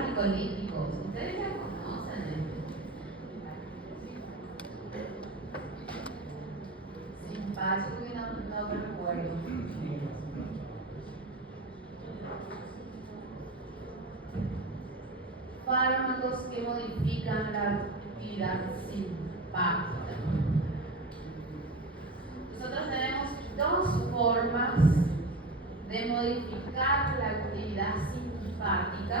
braquicolíticos. Ustedes ya conocen simpático y no me recuerdo. Fármacos que modifican la actividad simpática. Nosotros tenemos dos formas de modificar la actividad simpática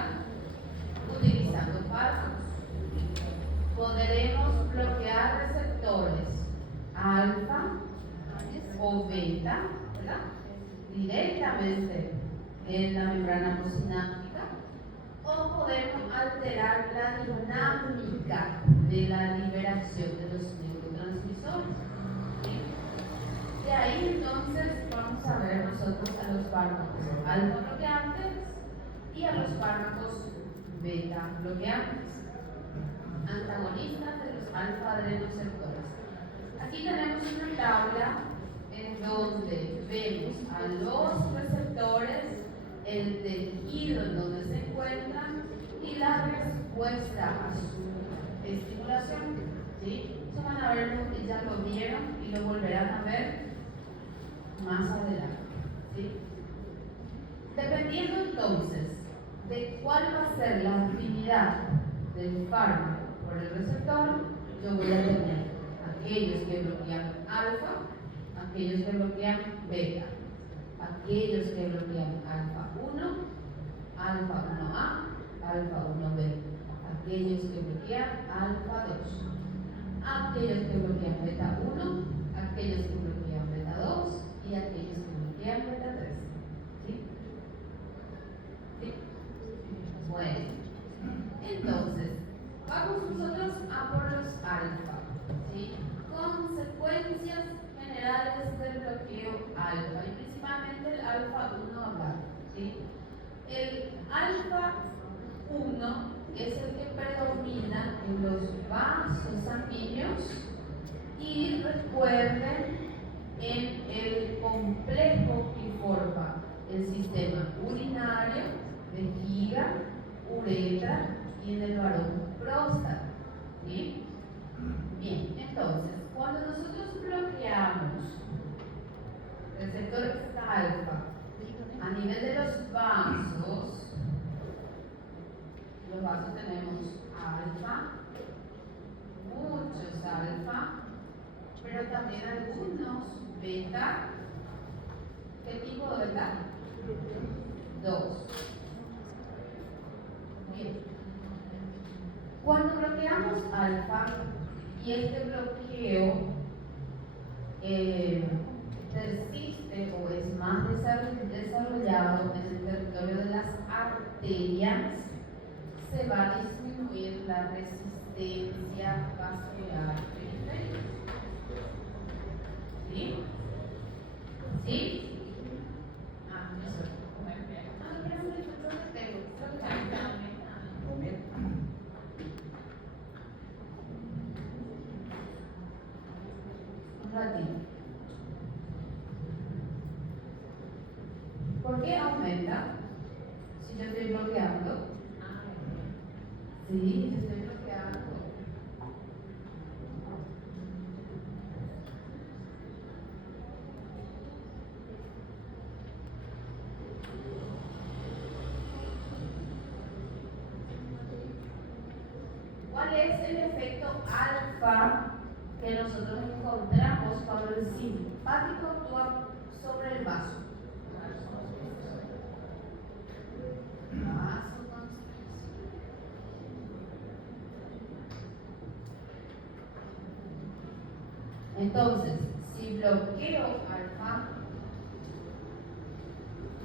utilizando fármacos. Podremos bloquear receptores alfa o beta, ¿verdad?, directamente en la membrana postsináptica, o podemos alterar la dinámica de la liberación de los neurotransmisores. ¿Sí? De ahí entonces vamos a ver nosotros a los fármacos alfa bloqueantes y a los fármacos beta bloqueantes, antagonistas de los alfa adrenoceptores. Aquí tenemos una tabla en donde vemos a los receptores, el tejido en donde se encuentran y la respuesta a su estimulación. ¿Sí? Eso van a verlo, ya lo vieron y lo volverán a ver más adelante. ¿Sí? Dependiendo entonces de cuál va a ser la afinidad del fármaco por el receptor, yo voy a tener aquellos que bloquean alfa, aquellos que bloquean beta, aquellos que bloquean alfa 1, alfa 1A, alfa 1B, aquellos que bloquean alfa 2, aquellos que bloquean beta 1, aquellos que bloquean beta 2 y aquellos que bloquean beta 3. ¿Sí? ¿Sí? Bueno, entonces vamos nosotros a por los alfa. ¿Sí? Consecuencias generales del bloqueo alfa y principalmente el alfa 1A. ¿Sí? El alfa 1 es el que predomina en los vasos sanguíneos y recuerden en el complejo que forma el sistema urinario, vejiga, uretra y en el varón próstata. ¿Sí? Bien, entonces, cuando nosotros bloqueamos receptores alfa a nivel de los vasos tenemos alfa, muchos alfa, pero también algunos beta. ¿Qué tipo de beta? 2. Bien. Cuando bloqueamos alfa y este bloqueo persiste o es más desarrollado en el territorio de las arterias, se va a disminuir la resistencia vascular periférica. ¿Sí? ¿Sí? Eso. Un ratito. ¿Por qué aumenta si yo estoy bloqueando? Sí, yo estoy bloqueando. ¿Cuál es el efecto alfa que nosotros encontramos cuando el simpático actúa sobre el vaso? Entonces, si bloqueo alfa,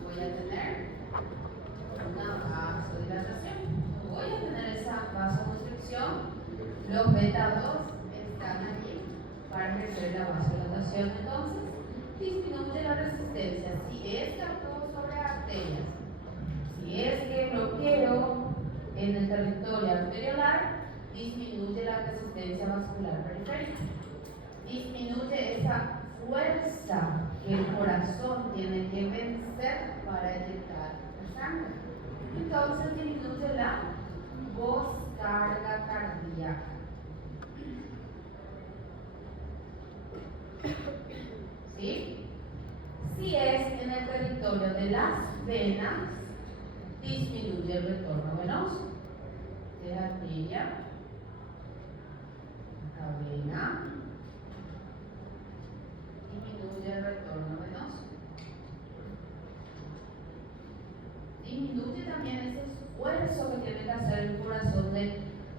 voy a tener una vasodilatación. Voy a tener esa vasoconstricción. Los beta 2 están allí para ejercer la vasodilatación. Entonces, disminuye la resistencia. Si es que actúo sobre arterias, si es que bloqueo en el territorio arteriolar, disminuye la resistencia vascular periférica. Disminuye esa fuerza que el corazón tiene que vencer para inyectar la sangre. Entonces disminuye la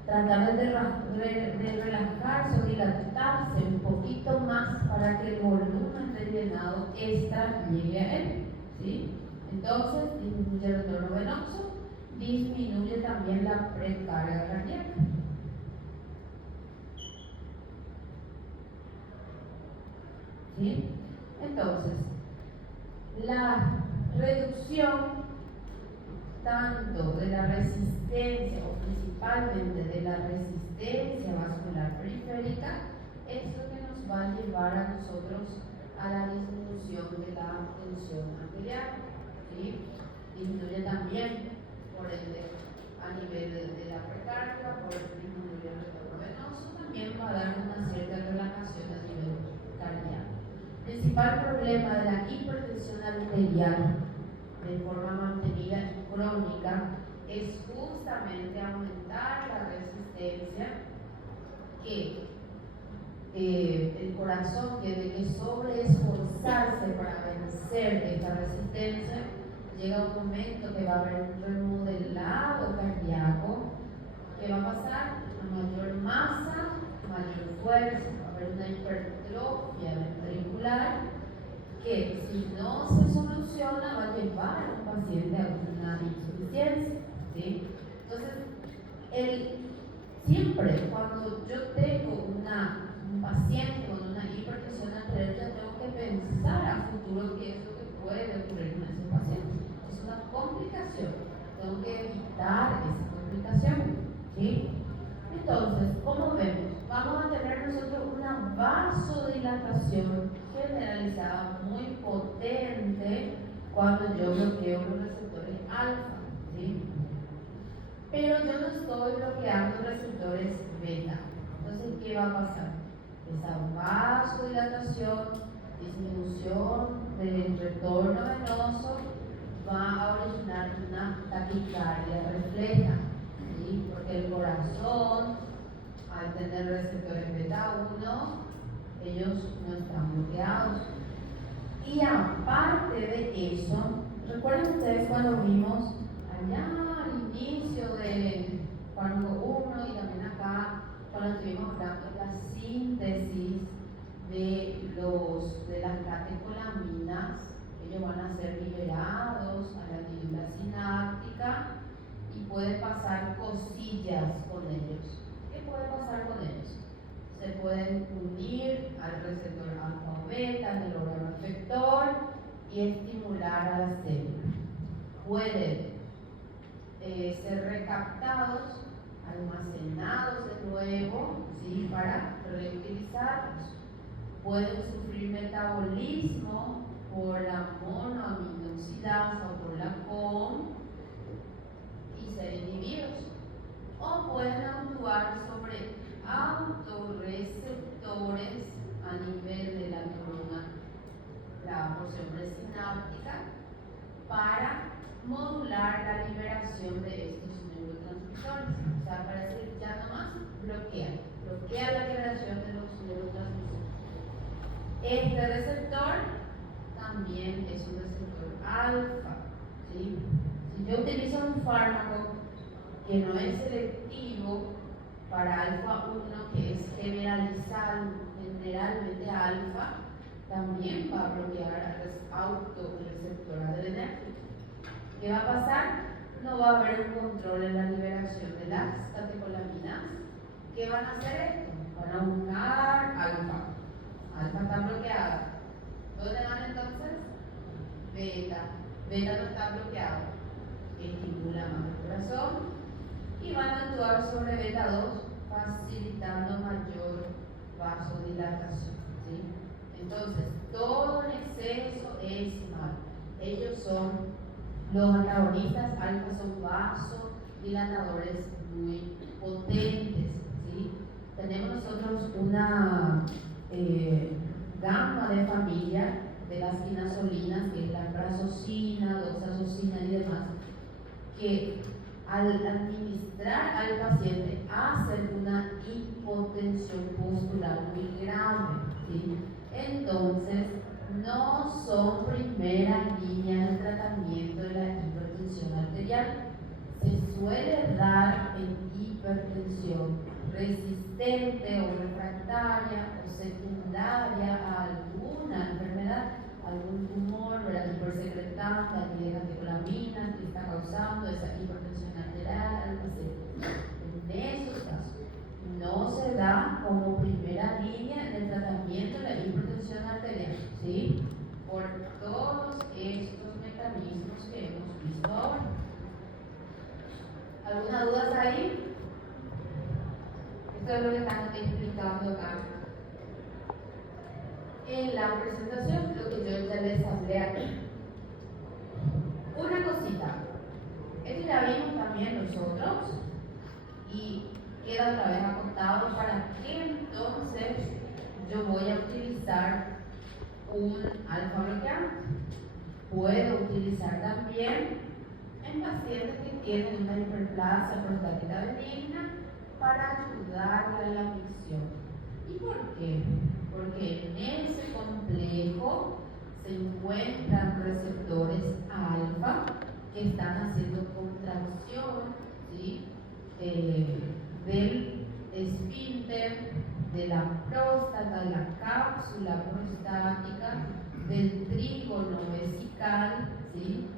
tratar de relajarse o dilatarse un poquito más para que el volumen del llenado extra llegue a él, ¿sí? Entonces disminuye el retorno venoso, disminuye también la precarga cardíaca. ¿Sí? Entonces, la reducción tanto de la resistencia o principalmente de la resistencia vascular periférica es lo que nos va a llevar a nosotros a la disminución de la tensión arterial, ¿sí? Disminuye también, por ende, a nivel de la precarga, por disminuir el retorno venoso, también va a dar una cierta relajación a nivel cardíaco. El principal problema de la hipertensión arterial de forma mantenida y crónica es justamente aumentar la resistencia que el corazón tiene que sobreesforzarse para vencer esta resistencia. Llega un momento que va a haber un remodelado cardíaco. ¿Qué va a pasar? Una mayor masa, mayor fuerza, va a haber una hipertrofia ventricular que si no se soluciona va a llevar a un paciente a una insuficiencia, ¿sí? Entonces, siempre cuando yo tengo un paciente con una hipertensión arterial, yo tengo que pensar a futuro qué es lo que puede ocurrir con ese paciente. Es una complicación, tengo que evitar esa complicación, ¿sí? Entonces, ¿cómo vemos? Vamos a tener nosotros una vasodilatación generalizada muy potente cuando yo bloqueo los receptores alfa, ¿sí? Pero yo no estoy bloqueando receptores beta. Entonces, ¿qué va a pasar? Esa vasodilatación, disminución del retorno venoso va a originar una taquicardia refleja, ¿sí? Porque el corazón, al tener receptores beta 1, ellos no están bloqueados. Y aparte de eso, ¿recuerdan ustedes cuando vimos allá al inicio de fármaco 1 y también acá cuando estuvimos hablando de la síntesis de las catecolaminas? Ellos van a ser liberados a la neurona sináptica y puede pasar cosillas con ellos. ¿Qué puede pasar con ellos? Se pueden unir al receptor alfa o beta en el órgano efector y estimular a la célula. Pueden ser recaptados, almacenados de nuevo, ¿sí? Para reutilizarlos. Pueden sufrir metabolismo por la monoaminoxidasa o por la COM y ser inhibidos. O pueden actuar sobre autorreceptores a nivel de la neurona, la porción presináptica, para modular la liberación de estos neurotransmisores. O sea, para decir, ya nomás bloquea la liberación de los neurotransmisores. Este receptor también es un receptor alfa, ¿sí? Si yo utilizo un fármaco que no es selectivo para alfa 1, que es generalmente alfa, también va a bloquear al autorreceptor adrenérgico. ¿Qué va a pasar? No va a haber un control en la liberación de las catecolaminas. ¿Qué van a hacer esto? Van a buscar alfa. Alfa está bloqueada. ¿Dónde van entonces? Beta. Beta no está bloqueado. Estimula más el corazón y van a actuar sobre beta 2, facilitando mayor vasodilatación, ¿sí? Entonces, todo en exceso es malo. Ellos son los antagonistas alfa, son vasodilatadores muy potentes, ¿sí? Tenemos nosotros una gama de familia de las quinazolinas, que es la prazosina, doxazosina y demás, que al administrar al paciente hacen una hipotensión postural muy grave, ¿sí? Entonces, no son primera línea de tratamiento de la hipertensión arterial. Se suele dar en hipertensión resistente o refractaria o secundaria a alguna enfermedad, algún tumor, ¿verdad? Hipersecretante, anticatecolaminas que está causando esa hipertensión arterial, algo así. En esos casos, no se da como primera línea de tratamiento la hipertensión arterial, ¿sí? Por todos estos mecanismos que hemos visto ahora. ¿Alguna duda ahí? Esto es lo que están explicando acá en la presentación, lo que yo ya les hablé aquí. Una cosita, esto ya vimos también nosotros y queda otra vez acotado para qué entonces yo voy a utilizar un alfa bloqueante. Puedo utilizar también en pacientes que tienen una hiperplasia prostática benigna para ayudarle a la micción. ¿Y por qué? Porque en ese complejo se encuentran receptores alfa que están haciendo contracción, ¿sí? Del esfínter, de la próstata, de la cápsula prostática, del trígono vesical, ¿sí?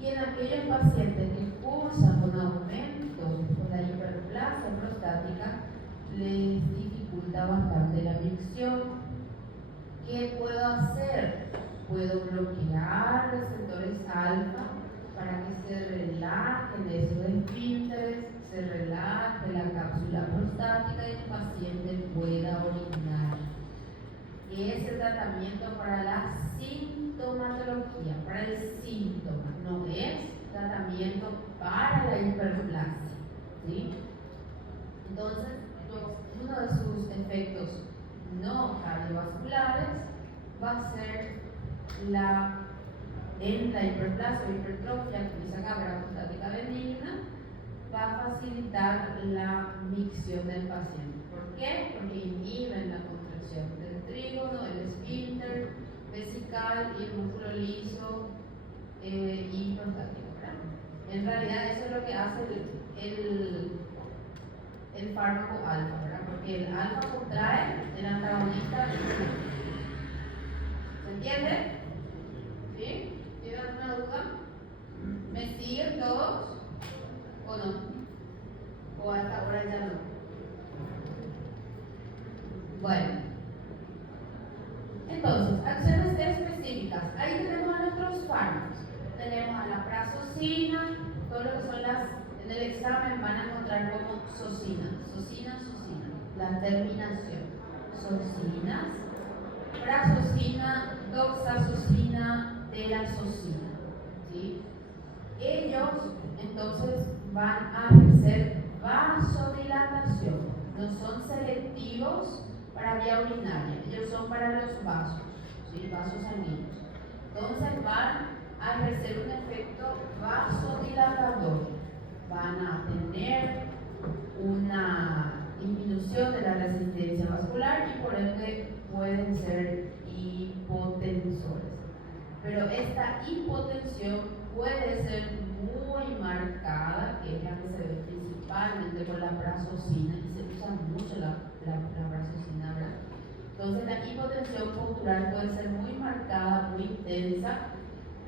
Y en aquellos pacientes que cursan con aumento con la hiperplasia prostática, les dificulta bastante la micción. ¿Qué puedo hacer? Puedo bloquear receptores alfa para que se relajen esos esfínteres, se relaje la cápsula prostática y el paciente pueda orinar. Es el tratamiento para la sintomatología, para el síntoma, no es tratamiento para la hiperplasia, ¿sí? Entonces, uno de sus efectos no cardiovasculares va a ser en la hiperplasia o hipertrofia, que dice acá, la prostática benigna, va a facilitar la micción del paciente. ¿Por qué? Porque inhiben la contracción del trígono, el esfínter vesical y el músculo liso y prostático, ¿verdad? En realidad eso es lo que hace el fármaco alfa, ¿verdad? Porque el alfa contrae el antagonista. ¿Se entiende? ¿Sí? ¿Tienen alguna duda? ¿Me siguen todos? ¿O no? ¿O hasta ahora ya no? Bueno, entonces, acciones específicas. Ahí tenemos a nuestros fármacos. Tenemos a la prazosina, todo lo que son en el examen van a encontrar como socina, la terminación. Socinas, prazosina, doxazosina, terazosina, ¿sí? Ellos entonces van a ejercer vasodilatación, no son selectivos para vía urinaria, ellos son para los vasos, ¿sí? Vasos sanguíneos. Entonces van a ejercer un efecto vasodilatador, van a tener una disminución de la resistencia vascular y por ende pueden ser hipotensores. Pero esta hipotensión puede ser muy marcada, que es la que se ve principalmente con la prazosina, y se usa mucho la prazosina, ¿verdad? Entonces la hipotensión postural puede ser muy marcada, muy intensa.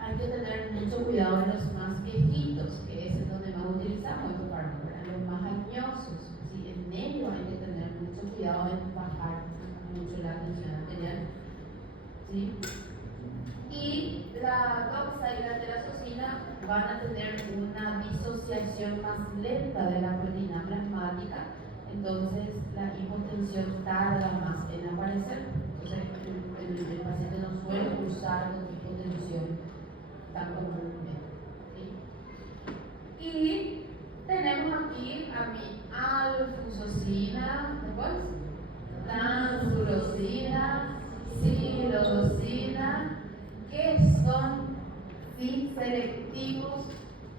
Hay que tener mucho cuidado en los más viejitos, que es donde más utilizamos estos fármacos, los más añosos. ¿Sí? En ellos hay que tener mucho cuidado en bajar mucho la tensión arterial. ¿Sí? Y la doxa y la terazosina van a tener una disociación más lenta de la proteína plasmática, entonces la hipotensión tarda más en aparecer. Entonces el paciente no suele cursar con hipotensión tan comúnmente. ¿Sí? Y tenemos aquí a mi alfusosina, después tansulosina, silodosina, que son selectivos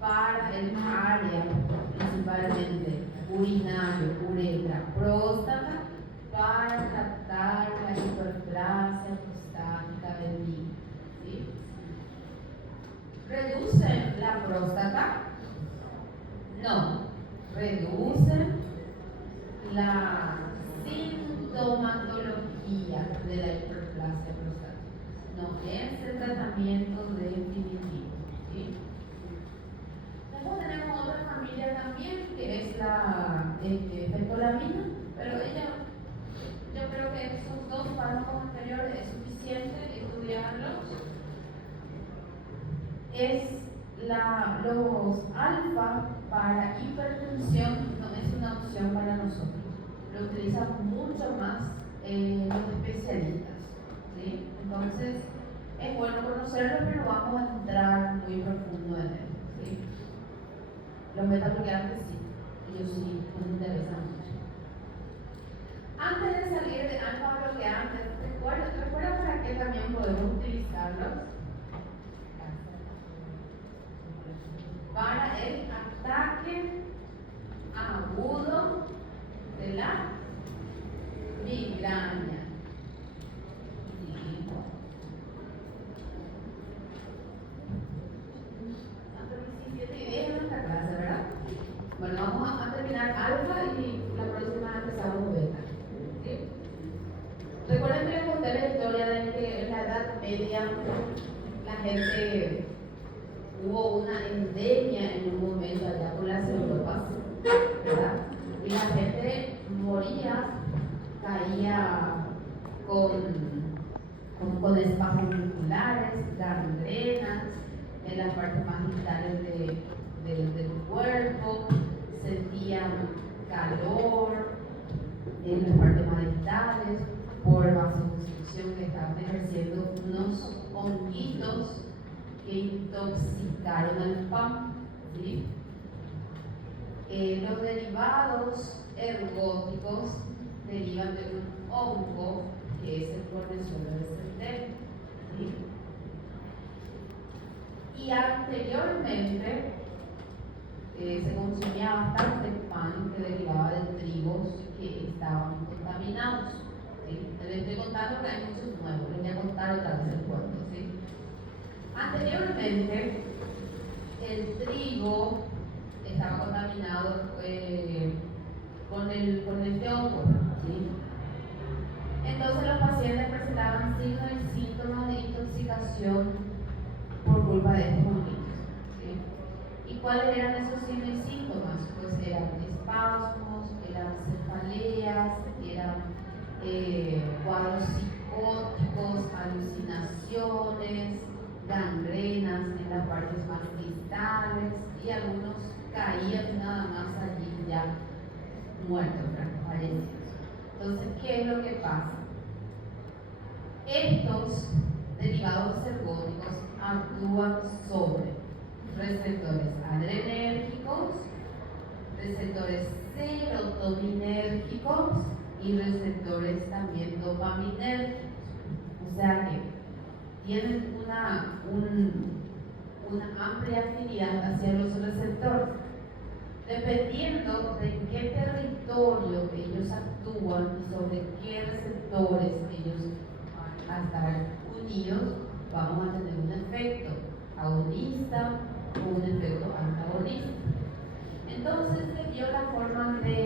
para el área principalmente urinario, uretra, próstata, para tratar la hiperplasia prostática benigna. ¿Sí? ¿Reducen la próstata? No, reducen la sintomatología de la hiperplasia prostática, no es el tratamiento definitivo, ¿sí? Después tenemos otra familia también, que es la fentolamina, pero yo creo que esos dos fármacos anteriores es suficiente estudiarlos. Es los alfa para hipertensión no es una opción para nosotros, lo utilizan mucho más los especialistas, ¿sí? Entonces es bueno conocerlo, pero vamos a entrar muy profundo en él, ¿sí? Los beta-bloqueantes sí, ellos sí nos interesan mucho. Antes de salir de alfa-bloqueantes, ¿recuerdan para qué también podemos utilizarlos? Para el ataque agudo de la migraña. Sí. En nuestra clase, ¿verdad? Bueno, vamos a terminar alfa y la próxima empezamos beta. ¿Sí? Recuerden que les conté la historia de que en la Edad Media la gente hubo una endemia en un momento allá por las Europas, ¿verdad? Y la gente moría, caía con espasmos musculares, gangrenas en las partes más vitales del cuerpo, sentían calor en las partes más vitales por vasoconstricción que estaban ejerciendo unos honguitos que intoxicaron al pan, ¿sí? Los derivados ergóticos derivan de un hongo que es el cornezuelo de centeno, ¿sí? Y anteriormente se consumía bastante pan que derivaba de trigos que estaban contaminados, ¿sí? Les estoy contando que hay muchos nuevos, les voy a contar otra vez el cuento, ¿sí? Anteriormente, el trigo estaba contaminado con el hongo, ¿sí? Entonces los pacientes presentaban signos y síntomas de intoxicación por culpa de estos honguitos, ¿sí? ¿Y cuáles eran esos signos y síntomas? Pues eran espasmos, eran cefaleas, eran cuadros psicóticos, alucinaciones, gangrenas en las partes más distales, y algunos caían nada más allí ya muertos, fallecidos. Entonces, ¿qué es lo que pasa? Estos derivados ergóticos actúan sobre receptores adrenérgicos, receptores serotoninérgicos y receptores también dopaminérgicos. O sea que tienen una amplia afinidad hacia los receptores. Dependiendo de en qué territorio ellos actúan y sobre qué receptores ellos van a estar unidos, vamos a tener un efecto agonista o un efecto antagonista. Entonces se dio la forma de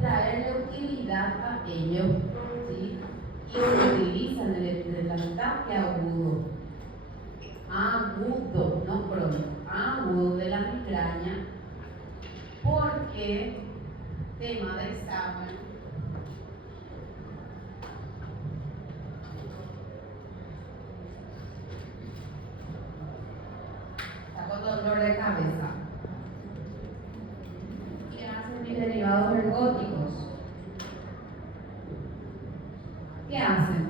traerle utilidad a ello, ¿sí? Y se utiliza en el ataque agudo, no crónico, agudo de la migraña, porque tema de examen. Está con dolor de cabeza. ¿Qué hacen mis derivados ergóticos? ¿Qué hacen?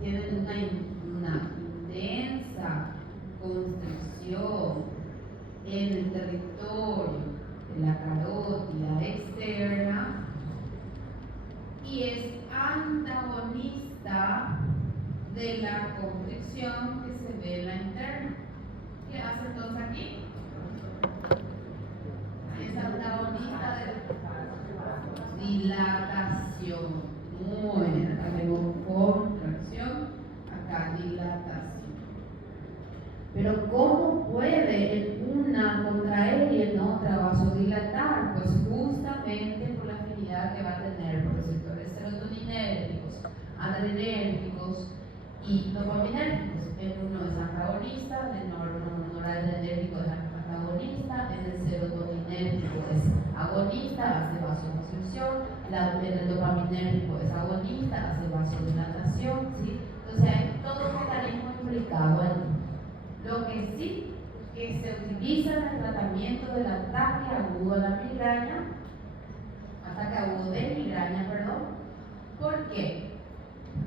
Tienen una intensa constricción en el territorio de la carótida externa y es antagonista de la constricción que se ve en la interna. ¿Qué hace entonces aquí? Es antagonista de dilatación. Muy bien, acá tengo contracción, acá dilatación. Pero ¿cómo puede en una contraer y en otra agonista, hace vasoconstricción, el dopaminérgico es agonista, hace vasodilatación, ¿sí? Entonces hay todo un mecanismo implicado allí. Lo que sí que se utiliza en el tratamiento del ataque agudo a la migraña, ataque agudo de migraña, perdón, ¿por qué?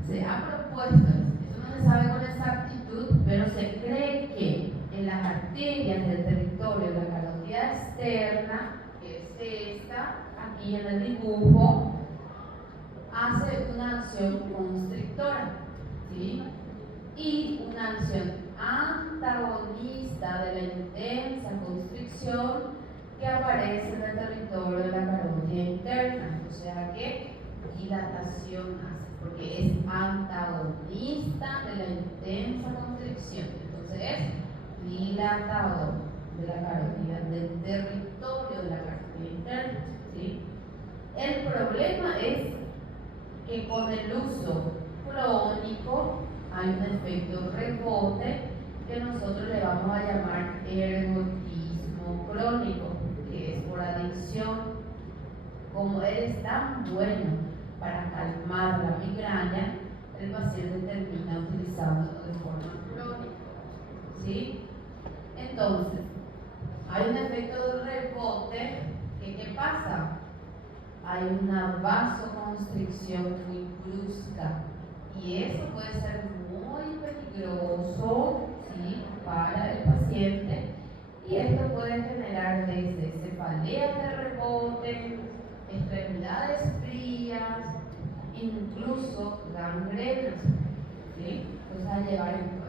Se ha propuesto, eso no se sabe con exactitud, pero se cree que en las arterias del territorio de la carótida externa, que es esta, aquí en el dibujo, hace una acción constrictora, ¿sí? Y una acción antagonista de la intensa constricción que aparece en el territorio de la carótida interna, o sea que dilatación hace, porque es antagonista de la intensa constricción, entonces es dilatador de la carótida, del territorio de la carótida interna, ¿sí? El problema es que con el uso crónico hay un efecto rebote que nosotros le vamos a llamar ergotismo crónico, que es por adicción. Como él es tan bueno para calmar la migraña, el paciente termina utilizándolo de forma crónica, ¿sí? Entonces, hay un efecto de rebote que ¿qué pasa? Hay una vasoconstricción muy brusca y eso puede ser muy peligroso, ¿sí? Para el paciente, y esto puede generar desde cefaleas de rebote, extremidades frías, incluso gangrenas, ¿sí? Entonces a llevar en cuenta.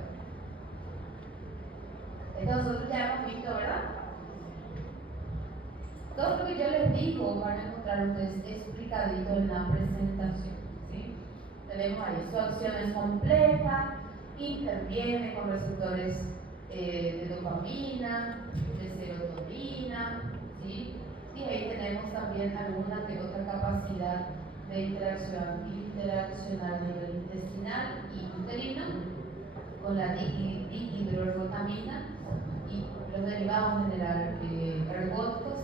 Esto nosotros ya hemos visto, ¿verdad? Todo lo que yo les digo van a encontrar ustedes explicadito en la presentación, ¿sí? Tenemos ahí, su acción es compleja, interviene con receptores de dopamina, de serotonina, ¿sí? Y ahí tenemos también alguna que otra capacidad de interaccionar a nivel intestinal y uterino con la dihidroergotamina y los derivados en general ergóticos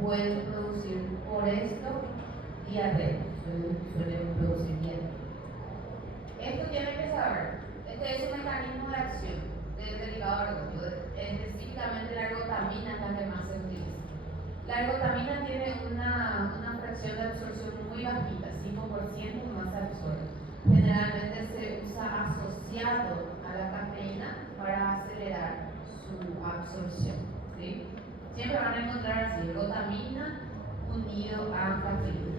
pueden producir por esto diarrea, suelen producir diarrea. Esto tienen que saber, este es un mecanismo de acción del derivado ergótico, específicamente la ergotamina es la que más se utiliza. La ergotamina tiene una fracción de absorción muy bajita, 5% más se absorbe. Generalmente se usa asociado a la cafeína para acelerar su absorción, ¿sí? Siempre van a encontrar así, ergotamina unido a cafeína.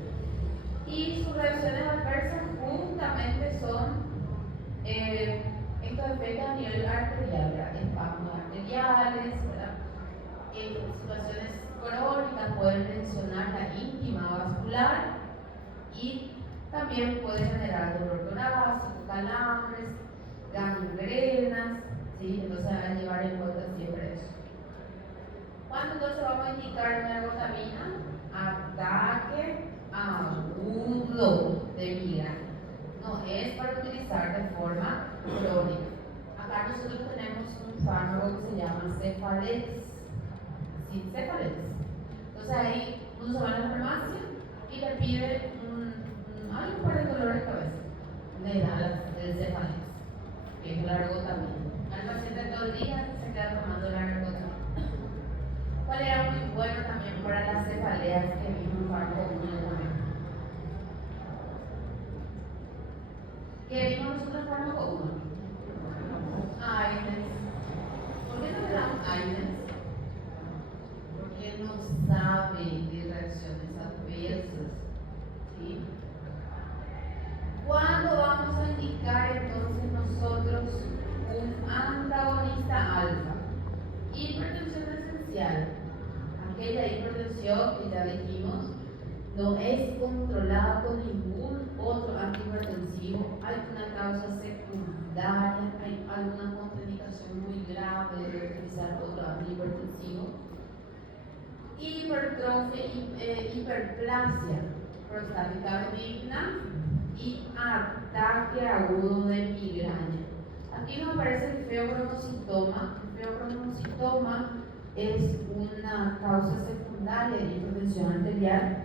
Y sus reacciones adversas justamente son estos efectos a nivel arterial, espasmos arteriales, ¿verdad? En situaciones crónicas pueden tensionar la íntima vascular y también puede generar dolor torácico, calambres, gangrenas, ¿sí? Entonces van a llevar en cuenta siempre eso. ¿Cuándo entonces vamos a indicar una ergotamina? Ataque agudo de migraña. No es para utilizar de forma crónica. Acá nosotros tenemos un fármaco que se llama Cefalex. ¿Sí? Cefalex. Entonces ahí uno se va a la farmacia y le pide algo para el dolor de cabeza. Le da el Cefalex, que es la ergotamina. Al paciente todo el día se queda tomando la ergotamina. ¿Cuál era muy bueno también para las cefaleas que vimos en fármaco también? ¿Qué vimos nosotros en fármaco 1? AINES. ¿Por qué no le damos AINES? Porque no sabe de reacciones adversas, ¿sí? ¿Cuándo vamos a indicar entonces nosotros un antagonista alfa? Hipertensión esencial. Aquella hipertensión que ya dijimos no es controlada con ningún otro antihipertensivo. Hay una causa secundaria, hay alguna contraindicación muy grave de utilizar otro antihipertensivo. Hipertrofia, hiperplasia prostática benigna y ataque agudo de migraña. Aquí nos aparece el feocromocitoma. El feocromocitoma es una causa secundaria de hipertensión arterial,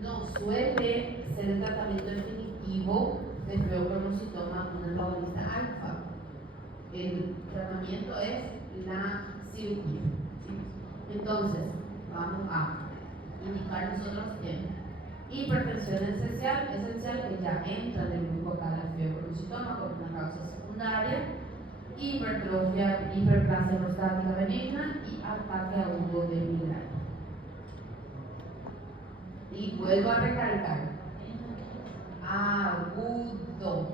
no suele ser el tratamiento definitivo de fibromuscitoma con antagonista alfa. El tratamiento es la cirugía. Entonces, vamos a indicar nosotros en hipertensión esencial que ya entra en el grupo acá la fibromuscitoma como una causa secundaria, hipertrofia, hiperplasia prostática benigna y ataque agudo de migraña. Y vuelvo a recalcar, agudo,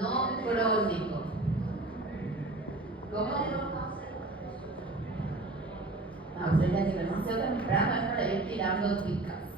no crónico. ¿Cómo? No, ya que demasiado temprano es para ir tirando picas.